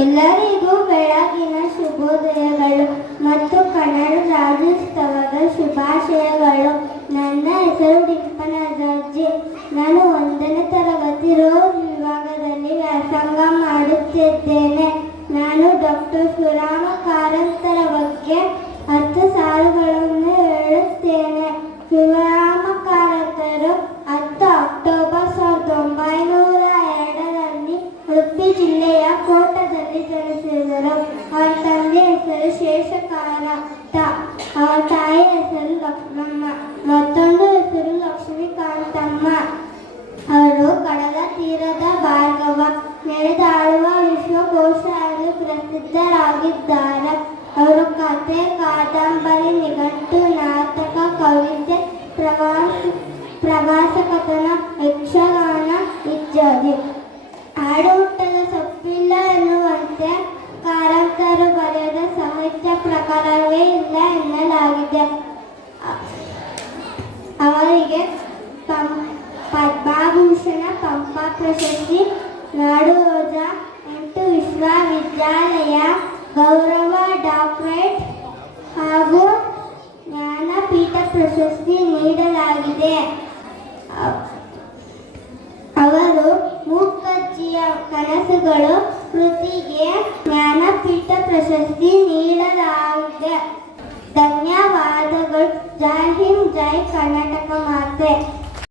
ಎಲ್ಲರಿಗೂ ಬೆಳಗಿನ ಶುಭೋದಯಗಳು ಮತ್ತು ಕನ್ನಡ ರಾಜ್ಯೋತ್ಸವದ ಶುಭಾಶಯಗಳು. ನನ್ನ ಹೆಸರು ಡಿಂಪನ ದರ್ಜೆ ನಾನು ಒಂದನೇ ತರಗತಿ ರೋಜ್ ವಿಭಾಗದಲ್ಲಿ ವ್ಯಾಸಂಗ ಮಾಡುತ್ತಿದ್ದೇನೆ. ನಾನು ಡಾಕ್ಟರ್ ಸುರಾಮ ಕಾರಂತರ ಬಗ್ಗೆ ಹತ್ತು ಸಾಲುಗಳನ್ನು ಹೇಳುತ್ತೇನೆ. ಶಿವರಾಮ ಕಾರಂತರು ಹತ್ತು ಅಕ್ಟೋಬರ್ ಸಾವಿರದ ಒಂಬೈನೂರ ಎರಡರಲ್ಲಿ ಉಡುಪಿ ತಂದೆ ಹೆಸರು ಶೇಷಕಾಂತ ಅವರ ತಾಯಿ ಹೆಸರು ಲಕ್ಷ್ಮಮ್ಮ ಮತ್ತೊಂದು ಹೆಸರು ಲಕ್ಷ್ಮೀಕಾಂತಮ್ಮ ಅವರು ಕಡಲ ತೀರದ ಭಾರ್ಗವ ನಡೆದಾಡುವ ವಿಶ್ವಕೋಶದಲ್ಲಿ ಪ್ರಸಿದ್ಧರಾಗಿದ್ದಾರೆ ಅವರು ಕತೆ ಕಾದಂಬರಿ ನಿಘಂಟು ನಾಟಕ ಕವಿತೆ ಪ್ರವಾಸ ಪ್ರವಾಸ ಕಥನ ಯಕ್ಷಗಾನ ಇತ್ಯಾದಿ ಅವರಿಗೆ ತಮ್ಮ ಪದ್ಮಭೂಷಣ, ಪಂಪ ಪ್ರಶಸ್ತಿ ನಾಡೋಜ, ಎಂಟು ವಿಶ್ವವಿದ್ಯಾಲಯ, ಗೌರವ ಡಾಕ್ಟರೇಟ್ ಹಾಗೂ ಜ್ಞಾನಪೀಠ ಪ್ರಶಸ್ತಿ ನೀಡಲಾಗಿದೆ. ಅವರು ಮೂಕಜ್ಜಿಯ ಕನಸುಗಳು ಕೃತಿಗೆ ಜ್ಞಾನಪೀಠ ಪ್ರಶಸ್ತಿ ನೀಡಲಾಗಿದೆ ஜெய் ஹிந்த் ஜெய் கர்நாடக மாதே